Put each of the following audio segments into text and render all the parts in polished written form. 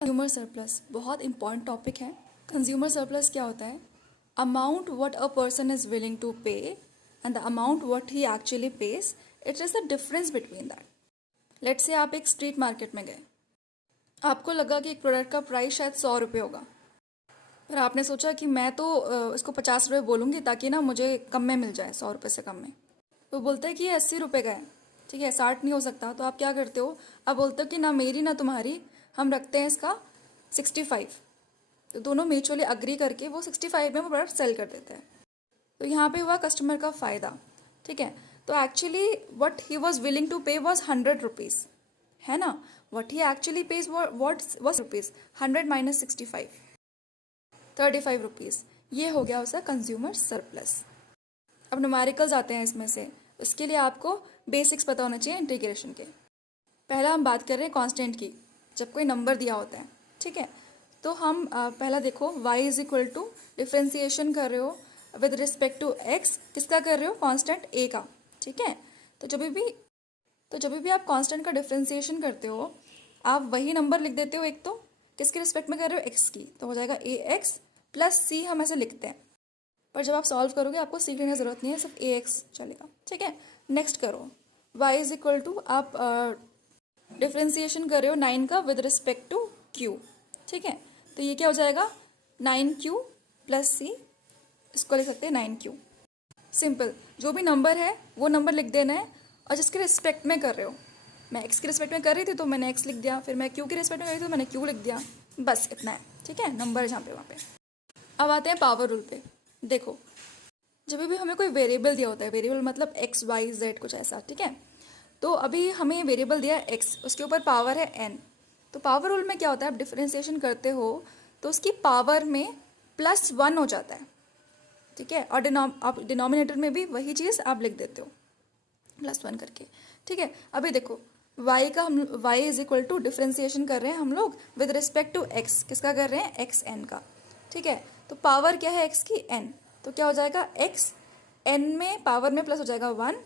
Consumer surplus बहुत important topic है। Consumer surplus क्या होता है? Amount what a person is willing to pay and the amount what he actually pays, it is the difference between that. Let's say आप एक street market में गए, आपको लगा कि एक प्रोडक्ट का प्राइस शायद 100 रुपये होगा, पर आपने सोचा कि मैं तो इसको 50 रुपये बोलूँगी ताकि ना मुझे कम में मिल जाए, 100 रुपये से कम में। तो बोलते हैं कि ये 80 रुपये का है, ठीक है, 60 नहीं हो सकता। तो आप क्या करते हो? आप बोलते हो कि ना मेरी ना तुम्हारी, हम रखते हैं इसका 65। तो दोनों म्यूचुअली अग्री करके वो 65 में वो प्रोडक्ट सेल कर देते हैं। तो यहाँ पे हुआ कस्टमर का फ़ायदा, ठीक है। तो actually what he was willing to pay was 100 rupees, है ना। What he actually pays what was rupees 100 minus 65, 35 rupees. ये हो गया उसका कंज्यूमर सरप्लस। अब न्यूमेरिकल्स आते हैं इसमें से, उसके लिए आपको बेसिक्स पता होना चाहिए इंटीग्रेशन के। पहला हम बात कर रहे हैं कांस्टेंट की, जब कोई नंबर दिया होता है, ठीक है। तो हम पहला देखो y is equal to differentiation कर रहे हो विद रिस्पेक्ट टू x, किसका कर रहे हो? कांस्टेंट a का, ठीक है। तो जब भी आप कांस्टेंट का डिफ्रेंसिएशन करते हो, आप वही नंबर लिख देते हो। एक तो किसके रिस्पेक्ट में कर रहे हो? x की, तो हो जाएगा ax प्लस c, हम ऐसे लिखते हैं। पर जब आप सॉल्व करोगे आपको सी लिखने की जरूरत नहीं है, सिर्फ ax चलेगा, ठीक है। नेक्स्ट करो, y इज इक्वल टू, आप डिफ्रेंसिएशन कर रहे हो 9 का विद रिस्पेक्ट टू q, ठीक है। तो ये क्या हो जाएगा? 9q प्लस c, इसको लिख सकते हैं 9q। सिंपल, जो भी नंबर है वो नंबर लिख देना है, और जिसके रिस्पेक्ट में कर रहे हो, मैं x के रिस्पेक्ट में कर रही थी तो मैंने x लिख दिया, फिर मैं q के रिस्पेक्ट में कर रही थी तो मैंने q लिख दिया, बस इतना है, ठीक है। नंबर जहाँ पे वहाँ पे। अब आते हैं पावर रूल पे। देखो, जब भी हमें कोई वेरिएबल दिया होता है, वेरिएबल मतलब x y z कुछ ऐसा, ठीक है। तो अभी हमें वेरिएबल दिया है x, उसके ऊपर पावर है n। तो पावर रूल में क्या होता है? आप डिफरेंशिएशन करते हो तो उसकी पावर में +1 हो जाता है, ठीक है। और आप डिनोमिनेटर में भी वही चीज़ आप लिख देते हो +1 करके, ठीक है। अभी देखो, y is equal to differentiation कर रहे हैं हम लोग विद रिस्पेक्ट टू x, किसका कर रहे हैं? x n का, ठीक है। तो पावर क्या है x की? n। तो क्या हो जाएगा? x n में पावर में प्लस हो जाएगा 1,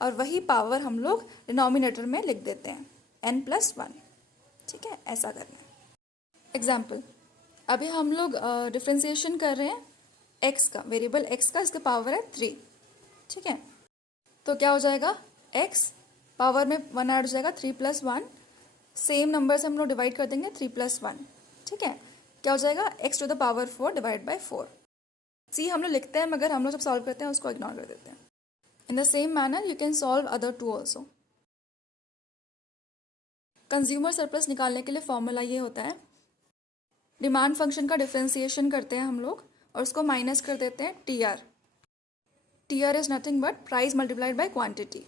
और वही पावर हम लोग डिनोमिनेटर में लिख देते हैं n प्लस 1, ठीक है। ऐसा करना है। एग्जाम्पल, अभी हम लोग डिफ्रेंसिएशन कर रहे हैं x का, वेरिएबल x का, इसका पावर है 3, ठीक है। तो क्या हो जाएगा? x पावर में 1 ऐड हो जाएगा, 3 प्लस 1, सेम नंबर से हम लोग डिवाइड कर देंगे, 3 प्लस 1, ठीक है। क्या हो जाएगा? x to the power 4 divide by 4। See हम लोग लिखते हैं, मगर हम लोग जब सॉल्व करते हैं उसको इग्नोर कर देते हैं। In the same manner you can solve other two also. Consumer surplus निकालने के लिए फॉर्मूला ये होता है, डिमांड फंक्शन का डिफ्रेंसिएशन करते हैं हम लोग और उसको माइनस कर देते हैं TR। TR is nothing but price multiplied by quantity.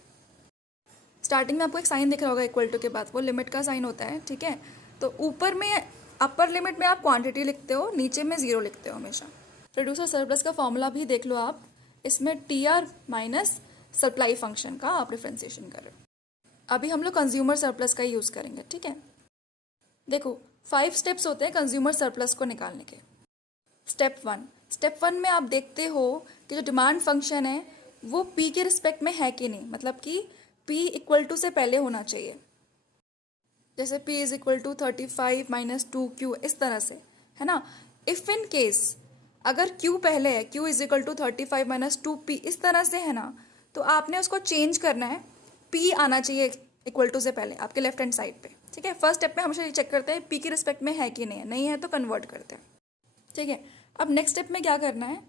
Starting में आपको एक साइन दिख रहा होगा इक्वल टू के बाद, वो लिमिट का साइन होता है, ठीक है। तो ऊपर में अपर लिमिट में आप क्वांटिटी लिखते हो, नीचे में 0 लिखते हो हमेशा। प्रोड्यूसर सरप्लस का फॉर्मूला भी देख लो आप, इसमें TR माइनस सप्लाई फंक्शन का आप डिफ्रेंसिएशन कर रहे हो। अभी हम लोग कंज्यूमर सरप्लस का यूज़ करेंगे, ठीक है। देखो, 5 स्टेप्स होते हैं कंज्यूमर सरप्लस को निकालने के। स्टेप 1 में आप देखते हो कि जो डिमांड फंक्शन है वो P के रिस्पेक्ट में है कि नहीं, मतलब कि P इक्वल टू से पहले होना चाहिए। जैसे P is equal to 35 minus 2Q, इस तरह से, है ना। इफ़ इन केस अगर Q पहले है, Q is equal to 35 minus 2P, इस तरह से है ना, तो आपने उसको चेंज करना है, P आना चाहिए इक्वल टू से पहले आपके लेफ्ट हैंड साइड पे, ठीक है। फर्स्ट स्टेप में हमेशा ये चेक करते हैं P के रिस्पेक्ट में है कि नहीं है, नहीं है तो कन्वर्ट करते हैं, ठीक है। अब नेक्स्ट स्टेप में क्या करना है,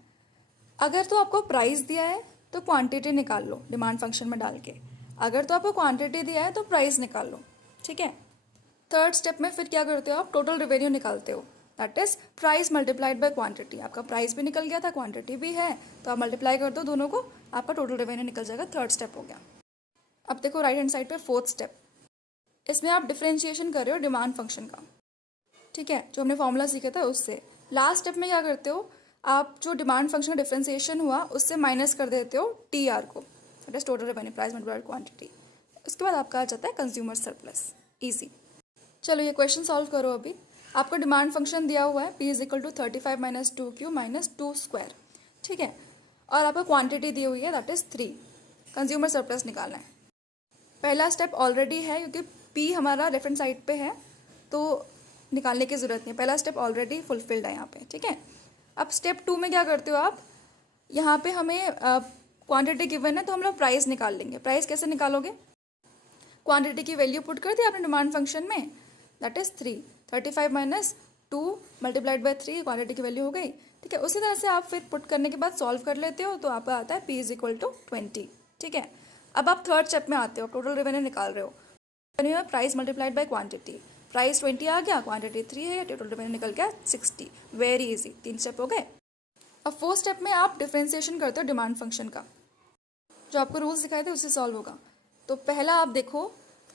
अगर तो आपको प्राइस दिया है तो क्वांटिटी निकाल लो डिमांड फंक्शन में डाल के, अगर तो आपको क्वांटिटी दिया है तो प्राइस निकाल लो, ठीक है। थर्ड स्टेप में फिर क्या करते हो? आप टोटल रेवेन्यू निकालते हो, that is price multiplied by quantity. आपका प्राइस भी निकल गया था, क्वांटिटी भी है, तो आप मल्टीप्लाई कर दो दोनों को, आपका टोटल रेवेन्यू निकल जाएगा। थर्ड स्टेप हो गया। अब देखो राइट हैंड साइड पे फोर्थ स्टेप, इसमें आप डिफ्रेंशिएशन कर रहे हो डिमांड फंक्शन का, ठीक है, जो हमने फॉर्मूला सीखा था उससे। लास्ट स्टेप में क्या करते हो? आप जो डिमांड फंक्शन का डिफ्रेंशिएशन हुआ उससे माइनस कर देते हो TR को, that is total revenue price multiplied quantity. उसके बाद आपका आ जाता है कंज्यूमर सरप्लस। ईजी। चलो ये क्वेश्चन सॉल्व करो। अभी आपको डिमांड फंक्शन दिया हुआ है P is equal to 35 minus 2Q minus 2 square, ठीक है, और आपको क्वांटिटी दी हुई है दैट इज 3। कंज्यूमर सरप्लस निकालना है। पहला स्टेप ऑलरेडी है क्योंकि P हमारा रेफरेंस साइड पे है, तो निकालने की ज़रूरत नहीं है, पहला स्टेप ऑलरेडी फुलफिल्ड है यहाँ पे, ठीक है। अब स्टेप 2 में क्या करते हो आप, यहाँ पे हमें क्वांटिटी गिवन है तो हम लोग प्राइस निकाल लेंगे। प्राइस कैसे निकालोगे, क्वांटिटी की वैल्यू पुट कर दी आपने डिमांड फंक्शन में, that is 3, 35 minus 2 multiplied by 3 quantity की वैल्यू हो गई, ठीक है। उसी तरह से आप फिर पुट करने के बाद सॉल्व कर लेते हो तो आपका आता है P इज इक्वल टू 20, ठीक है। अब आप थर्ड स्टेप में आते हो, टोटल रेवेन्यू निकाल रहे हो, price multiplied by quantity, price 20 आ गया, क्वांटिटी 3 है, टोटल रेवेन्यू निकल गया 60, वेरी इजी, 3 स्टेप हो गए। अब फोर्थ स्टेप में आप डिफ्रेंसिएशन करते हो डिमांड फंक्शन का, जो आपको रूल्स दिखाए थे उससे सॉल्व होगा। तो पहला आप देखो,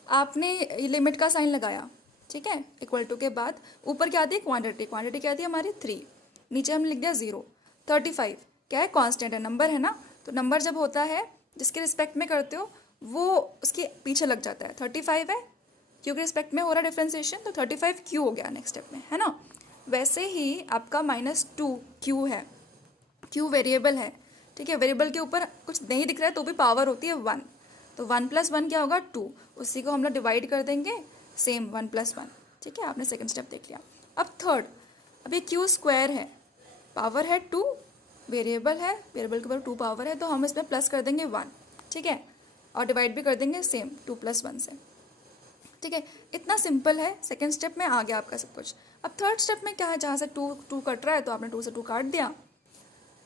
आपने लिमिट का साइन लगाया, ठीक है, इक्वल टू के बाद ऊपर क्या आती है क्वांटिटी, क्वांटिटी क्या आती है हमारी 3, नीचे हमने लिख दिया 0, 35 क्या है कांस्टेंट है, नंबर है ना, तो नंबर जब होता है जिसके रिस्पेक्ट में करते हो वो उसके पीछे लग जाता है, 35 है क्योंकि रिस्पेक्ट में हो रहा है डिफ्रेंसिएशन, तो 35 क्यू हो गया नेक्स्ट स्टेप में, है ना। वैसे ही आपका -2 क्यू है, क्यू वेरिएबल है, ठीक है, वेरिएबल के ऊपर कुछ नहीं दिख रहा है तो भी पावर होती है 1, तो 1 + 1 क्या होगा 2, उसी को हम लोग डिवाइड कर देंगे, सेम 1 + 1, ठीक है, आपने सेकंड स्टेप देख लिया। अब थर्ड, अब ये क्यू स्क्वायर है, पावर है 2, वेरिएबल है, वेरिएबल के ऊपर 2 पावर है, तो हम इसमें प्लस कर देंगे 1, ठीक है, और डिवाइड भी कर देंगे सेम 2 + 1 से, ठीक है। इतना सिंपल है, सेकेंड स्टेप में आ गया आपका सब कुछ। अब थर्ड स्टेप में क्या है, जहाँ से 2 कट रहा है तो आपने 2 से 2 काट दिया।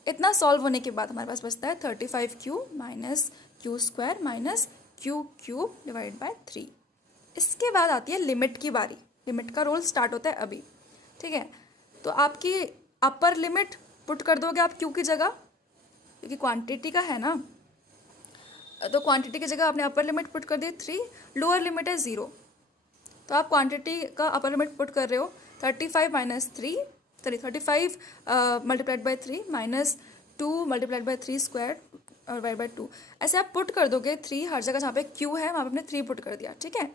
इतना सॉल्व होने के बाद हमारे पास बचता है 35Q minus Q square minus Q cube divide by 3। इसके बाद आती है लिमिट की बारी, लिमिट का रोल स्टार्ट होता है अभी, ठीक है। तो आपकी अपर लिमिट पुट कर दोगे आप क्यू की जगह, क्योंकि क्वांटिटी का है ना, तो क्वांटिटी की जगह आपने अपर लिमिट पुट कर दी 3, लोअर लिमिट है 0, तो आप क्वांटिटी का अपर लिमिट पुट कर रहे हो 35 minus 3, 35 multiplied by 3 minus 2 multiplied by 3 square divide by 2, ऐसे आप पुट कर दोगे 3 हर जगह, जहाँ पे क्यू है वहाँ पे आपने 3 पुट कर दिया, ठीक है।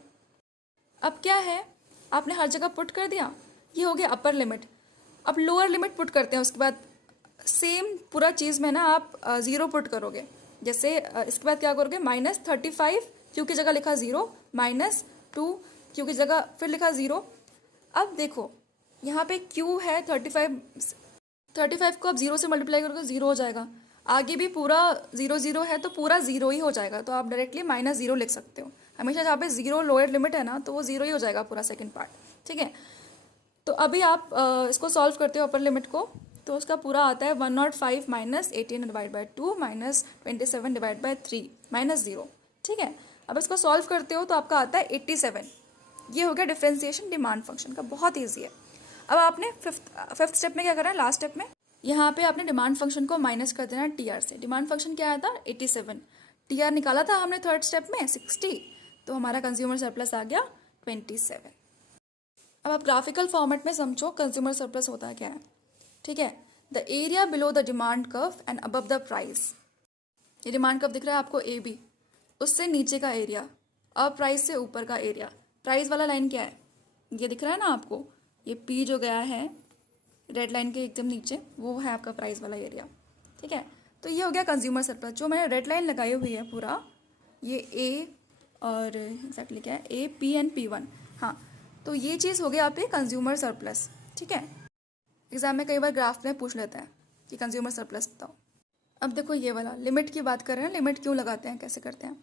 अब क्या है, आपने हर जगह पुट कर दिया, ये हो गया अपर लिमिट। अब लोअर लिमिट पुट करते हैं, उसके बाद सेम पूरा चीज़ में ना आप 0 पुट करोगे, जैसे इसके बाद क्या करोगे -35 क्यू की जगह लिखा 0, -2 क्यू की जगह फिर लिखा 0। अब देखो यहाँ पे क्यू है 35 को आप 0 से मल्टीप्लाई करोगे 0 हो जाएगा, आगे भी पूरा 0 0 है तो पूरा 0 ही हो जाएगा, तो आप डायरेक्टली -0 लिख सकते हो। हमेशा जहाँ पे 0 लोअर लिमिट है ना तो वो 0 ही हो जाएगा पूरा सेकंड पार्ट, ठीक है। तो अभी आप इसको सॉल्व करते हो अपर लिमिट को, तो उसका पूरा आता है 105 minus 18 divide by 2 minus 27 divide by 3 -0, ठीक है। अब इसको सॉल्व करते हो तो आपका आता है 87। ये हो गया डिफ्रेंसिएशन डिमांड फंक्शन का, बहुत ईजी है। अब आपने फिफ्थ स्टेप में क्या करना है, लास्ट स्टेप में यहाँ पे आपने डिमांड फंक्शन को माइनस कर देना टीआर से। डिमांड फंक्शन क्या आया था 87, टीआर निकाला था हमने थर्ड स्टेप में 60, तो हमारा कंज्यूमर सरप्लस आ गया 27। अब आप ग्राफिकल फॉर्मेट में समझो कंज्यूमर सरप्लस होता है क्या है, ठीक है। The area below the demand curve and above the price, ये डिमांड कर्व दिख रहा है आपको ए बी, उससे नीचे का एरिया, अब प्राइस से ऊपर का एरिया। प्राइस वाला लाइन क्या है, ये दिख रहा है ना आपको, ये पी जो गया है रेड लाइन के एकदम नीचे, वो है आपका प्राइस वाला एरिया, ठीक है। तो ये हो गया कंज्यूमर सरप्लस, जो मैंने रेड लाइन लगाई हुई है पूरा, ये ए और एक्जैक्टली क्या है ए पी एंड P1, हाँ, तो ये चीज़ हो गया आपके कंज्यूमर सरप्लस, ठीक है। एग्जाम में कई बार ग्राफ में पूछ लेता है कि कंज्यूमर सरप्लस बताओ। अब देखो ये वाला लिमिट की बात कर रहे हैं, लिमिट क्यों लगाते हैं, कैसे करते हैं।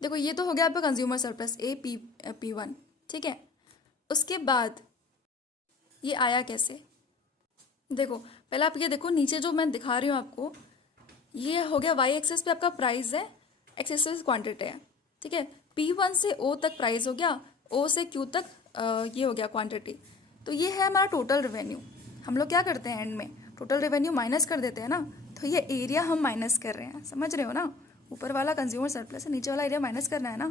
देखो ये तो हो गया आपका consumer surplus A P P1, ठीक है। उसके बाद ये आया कैसे, देखो पहले आप ये देखो नीचे जो मैं दिखा रही हूँ आपको, ये हो गया वाई एक्सेस पे आपका प्राइस है, एक्स एक्सेस क्वांटिटी है, ठीक है। P1 से O तक प्राइस हो गया, O से Q तक ये हो गया क्वांटिटी, तो ये है हमारा टोटल रेवेन्यू। हम लोग क्या करते हैं एंड में टोटल रेवेन्यू माइनस कर देते हैं ना, तो ये एरिया हम माइनस कर रहे हैं, समझ रहे हो ना, ऊपर वाला कंज्यूमर सरप्लस है, नीचे वाला एरिया माइनस करना है ना,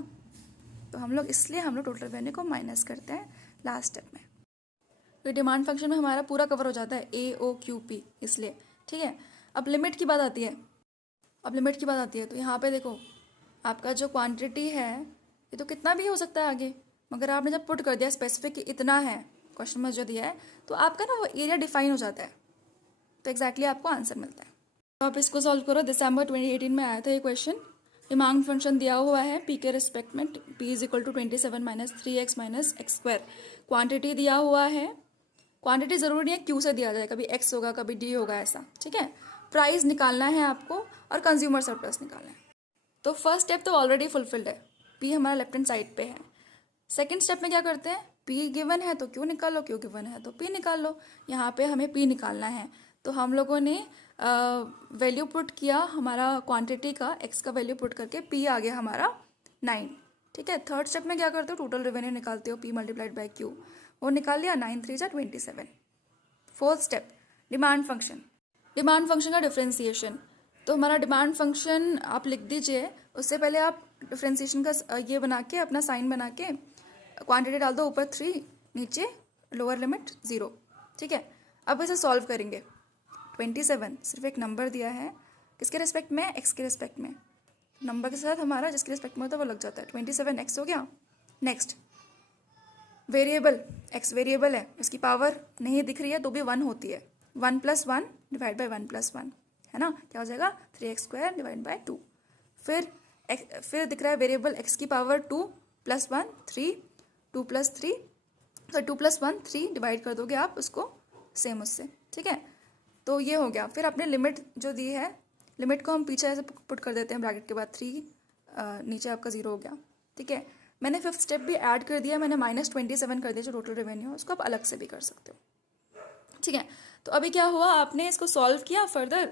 तो हम लोग इसलिए हम लोग टोटल रेवेन्यू को माइनस करते हैं लास्ट स्टेप में। तो डिमांड फंक्शन में हमारा पूरा कवर हो जाता है AOQP, इसलिए, ठीक है। अब लिमिट की बात आती है, तो यहाँ पे देखो आपका जो क्वांटिटी है ये तो कितना भी हो सकता है आगे, मगर आपने जब पुट कर दिया स्पेसिफिक इतना है, क्वेश्चन में जो दिया है, तो आपका ना वो एरिया डिफाइन हो जाता है, तो एग्जैक्टली आपको आंसर मिलता है। तो आप इसको सॉल्व करो। दिसंबर 2018 में आया था ये क्वेश्चन, डिमांड फंक्शन दिया हुआ है पी के रिस्पेक्ट में, P is equal to 27 minus 3x minus x square. Quantity दिया हुआ है, क्वांटिटी ज़रूरी नहीं है क्यू से दिया जाए, कभी एक्स होगा कभी डी होगा ऐसा, ठीक है। प्राइस निकालना है आपको और कंज्यूमर सरप्लस निकालना है। तो फर्स्ट स्टेप तो ऑलरेडी फुलफिल्ड है, पी हमारा लेफ्ट हैंड साइड पे है। सेकंड स्टेप में क्या करते हैं, पी गिवन है तो क्यू निकालो, क्यू गिवन है तो पी निकाल लो। यहाँ पे हमें पी निकालना है, तो हम लोगों ने वैल्यू पुट किया हमारा क्वांटिटी का, एक्स का वैल्यू पुट करके पी आ गया हमारा 9, ठीक है। थर्ड स्टेप में क्या करते हो, टोटल रेवेन्यू निकालते हो, पी मल्टीप्लाइड बाय क्यू, वो निकाल लिया, 9 3 जा 27। Fourth step demand function, demand function का डिफ्रेंसिएशन। तो हमारा डिमांड फंक्शन आप लिख दीजिए, उससे पहले आप डिफ्रेंसिएशन का ये बना के अपना साइन बना के क्वांटिटी डाल दो, ऊपर 3 नीचे लोअर लिमिट 0, ठीक है। अब इसे सॉल्व करेंगे। 27 सिर्फ एक नंबर दिया है, किसके रिस्पेक्ट में, एक्स के रिस्पेक्ट में, नंबर के साथ हमारा जिसके रिस्पेक्ट में होता है वो लग जाता है। 27 एक्स हो गया। नेक्स्ट वेरिएबल, एक्स वेरिएबल है, इसकी पावर नहीं दिख रही है तो भी 1 होती है, 1 + 1 डिवाइड बाई 1 + 1 है ना, क्या हो जाएगा 3x² डिवाइड बाई 2। फिर दिख रहा है वेरिएबल एक्स की पावर 2 + 1 3, 2 + 3, तो 2 + 1 3 डिवाइड कर दोगे आप उसको सेम उससे, ठीक है। तो ये हो गया। फिर आपने लिमिट जो दी है, लिमिट को हम पीछे ऐसे पुट कर देते हैं ब्रैकेट के बाद, 3 नीचे आपका 0 हो गया, ठीक है। मैंने फिफ्थ स्टेप भी ऐड कर दिया, मैंने -27 कर दिया जो टोटल रेवेन्यू है, उसको आप अलग से भी कर सकते हो, ठीक है। तो अभी क्या हुआ, आपने इसको सॉल्व किया फर्दर,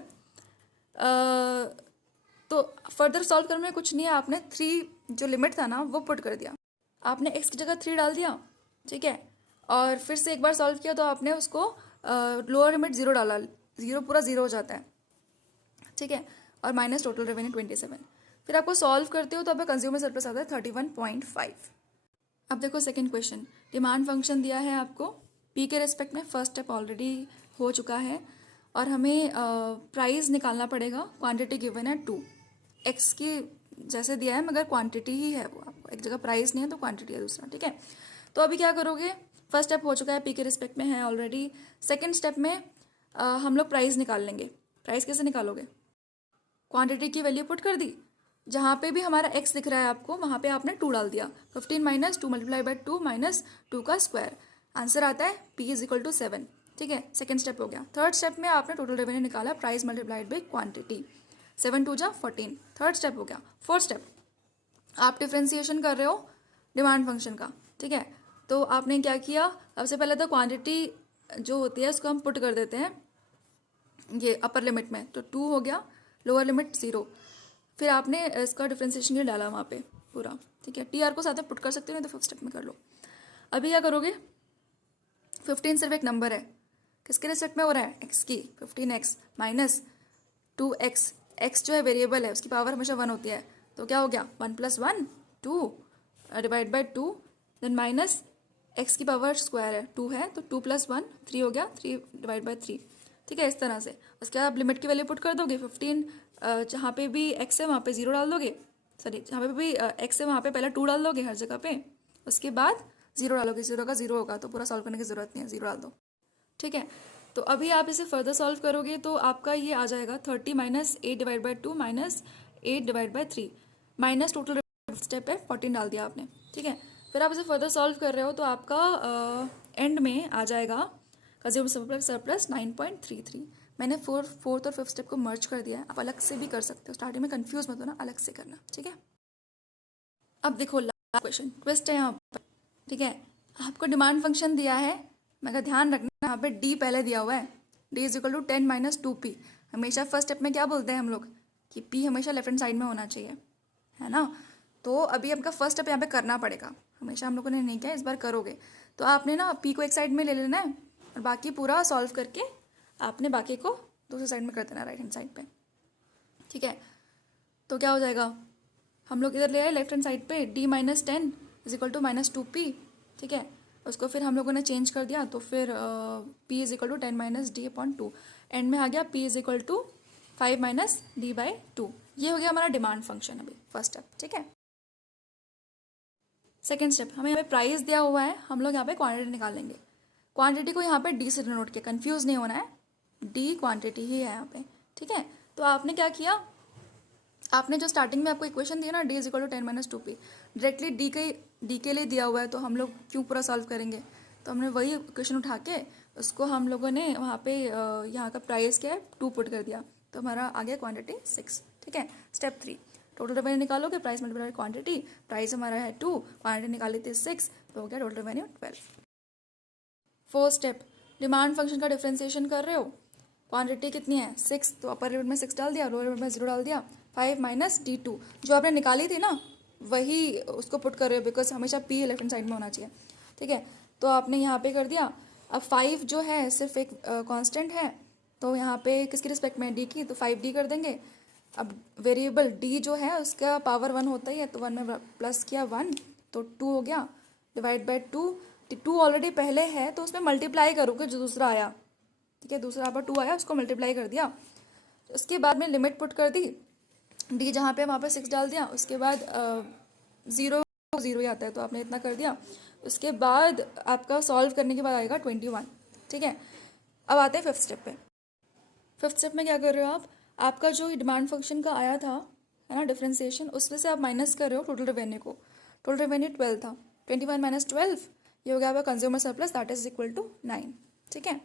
तो फर्दर सॉल्व करने में कुछ नहीं है, आपने 3 जो लिमिट था ना वो पुट कर दिया, आपने एक्स की जगह 3 डाल दिया, ठीक है। और फिर से एक बार सॉल्व किया तो आपने उसको लोअर लिमिट 0 डाला, 0 पूरा 0 हो जाता है, ठीक है, और माइनस टोटल रेवेन्यू 27। फिर आपको सॉल्व करते हो तो आपका कंज्यूमर सरप्लस आता है 31.5। अब देखो सेकंड क्वेश्चन, डिमांड फंक्शन दिया है आपको पी के रेस्पेक्ट में, फर्स्ट स्टेप ऑलरेडी हो चुका है, और हमें प्राइस निकालना पड़ेगा। क्वांटिटी गिवन है 2, एक्स की जैसे दिया है मगर क्वांटिटी ही है वो, आपको एक जगह प्राइस नहीं है तो क्वांटिटी है दूसरा, ठीक है। तो अभी क्या करोगे, फर्स्ट स्टेप हो चुका है, पी के रिस्पेक्ट में है ऑलरेडी। सेकंड स्टेप में हम लोग प्राइस निकाल लेंगे। प्राइस कैसे निकालोगे, क्वांटिटी की वैल्यू पुट कर दी, जहाँ पे भी हमारा x दिख रहा है आपको वहाँ पे आपने 2 डाल दिया, 15 - 2 × 2 - 2 का स्क्वायर, आंसर आता है p = 7, ठीक है। सेकंड स्टेप हो गया। थर्ड स्टेप में आपने टोटल रेवेन्यू निकाला, प्राइस मल्टीप्लाइड बाई क्वांटिटी, 7 2 जा 14, थर्ड स्टेप हो गया। फोर्थ स्टेप आप डिफ्रेंसिएशन कर रहे हो डिमांड फंक्शन का, ठीक है। तो आपने क्या किया, सबसे पहले तो क्वांटिटी जो होती है उसको हम पुट कर देते हैं ये अपर लिमिट में, तो 2 हो गया, लोअर लिमिट 0, फिर आपने इसका डिफ्रेंसिएशन ये डाला वहाँ पे पूरा, ठीक है। टीआर को साथ में पुट कर सकते हो, नहीं तो फिफ्थ स्टेप में कर लो। अभी क्या करोगे, 15 सिर्फ एक नंबर है, किसके रिस्पेक्ट में हो रहा है, एक्स की, 15x माइनस 2x, एक्स जो है वेरिएबल है उसकी पावर हमेशा 1 होती है, तो क्या हो गया 1 + 1 2 divide by 2, then minus x की पावर स्क्वायर है 2 है, तो 2 + 1 3 हो गया, 3 डिवाइड बाई 3, ठीक है। इस तरह से उसके बाद आप लिमिट की वैल्यू पुट कर दोगे, 15 जहाँ पे भी x है वहाँ पे 0 डाल दोगे, सॉरी जहाँ पे भी x है वहाँ पे पहले 2 डाल दोगे हर जगह पे, उसके बाद 0 डालोगे, 0 का 0 होगा, तो पूरा सॉल्व करने की जरूरत नहीं है, 0 डाल दो, ठीक है। तो अभी आप इसे फर्दर सॉल्व करोगे तो आपका ये आ जाएगा 30 - 8 divide by 2 -8 divide by 3, minus total step है 14 डाल दिया आपने, ठीक है। फिर आप इसे फर्दर सॉल्व कर रहे हो तो आपका एंड में आ जाएगा कंज्यूमर सरप्लस 9.33। मैंने फोर्थ और फिफ्थ स्टेप को मर्ज कर दिया है, आप अलग से भी कर सकते हो, स्टार्टिंग में कंफ्यूज मत होना, अलग से करना, ठीक है। अब देखो लास्ट क्वेश्चन, ट्विस्ट है यहाँ पर, ठीक है। आपको डिमांड फंक्शन दिया है मगर ध्यान रखना यहाँ पे डी पहले दिया हुआ है, डी = 10 - 2p। हमेशा फर्स्ट स्टेप में क्या बोलते हैं हम लोग कि p हमेशा लेफ्ट हैंड साइड में होना चाहिए, है ना। तो अभी आपका फर्स्ट स्टेप यहाँ पे करना पड़ेगा, हमेशा हम लोगों ने नहीं किया, इस बार करोगे। तो आपने ना p को एक साइड में ले लेना है और बाकी पूरा सॉल्व करके आपने बाकी को दूसरी साइड में कर देना, राइट हैंड साइड पे, ठीक है। तो क्या हो जाएगा, हम लोग इधर ले आए लेफ्ट हैंड साइड पे, d - 10 = -2p, ठीक है। उसको फिर हम लोगों ने चेंज कर दिया, तो फिर p = 10 - d/2, एंड में आ गया p = 5 - d/2। ये हो गया हमारा डिमांड फंक्शन अभी फर्स्ट स्टेप, ठीक है। सेकेंड स्टेप, हमें यहाँ पे प्राइस दिया हुआ है, हम लोग यहाँ पे क्वांटिटी निकालेंगे। क्वांटिटी को यहाँ पे डी से डिनोट किया, कंफ्यूज नहीं होना है, डी क्वांटिटी ही है यहाँ पे, ठीक है। तो आपने क्या किया, आपने जो स्टार्टिंग में आपको इक्वेशन दिया ना, D is equal to 10 minus 2p, directly D के लिए दिया हुआ है, तो हम लोग क्यों पूरा सॉल्व करेंगे। तो हमने वही इक्वेशन उठा के उसको हम लोगों ने वहाँ पे यहाँ का प्राइस क्या है 2 पुट कर दिया, तो हमारा आ गया क्वान्टिटी 6। ठीक है। स्टेप 3, टोटल रेवेन्यू निकालोगे, प्राइस मल्टीप्लाई क्वांटिटी, प्राइस हमारा है 2, क्वांटिटी निकाली थी 6, तो हो गया total revenue 12। 4th step, demand function का डिफ्रेंसिएशन कर रहे हो, क्वांटिटी कितनी है 6, तो अपर लिमिट में 6 डाल दिया, लोअर लिमिट में 0 डाल दिया, 5 माइनस D2 जो आपने निकाली थी ना वही उसको पुट कर रहे हो, बिकॉज हमेशा P लेफ्ट हैंड साइड में होना चाहिए। ठीक है, तो आपने यहाँ पे कर दिया। अब 5 जो है सिर्फ एक कांस्टेंट है, तो यहाँ पे किसकी रिस्पेक्ट में D की, तो 5D कर देंगे। अब वेरिएबल D जो है उसका पावर 1 होता ही है, तो 1 में प्लस किया 1, तो 2 हो गया, डिवाइड बाई 2, 2 ऑलरेडी पहले है तो उसमें मल्टीप्लाई करोगे जो दूसरा आया। ठीक है, दूसरा पर 2 आया उसको मल्टीप्लाई कर दिया। उसके बाद में लिमिट पुट कर दी, डी जहाँ पे वहाँ पे 6 डाल दिया, उसके बाद 0 ही आता है तो आपने इतना कर दिया। उसके बाद आपका सॉल्व करने के बाद आएगा 21। ठीक है, अब आते हैं 5th स्टेप पे। 5th स्टेप में क्या कर रहे हो आप, आपका जो डिमांड फंक्शन का आया था है ना डिफ्रेंसिएशन, उसमें से आप माइनस कर रहे हो टोटल रेवेन्यू को। टोटल रेवेन्यू 12 था, 21 माइनस 12, ये हो गया आपका consumer surplus, that is equal to 9। ठीक है,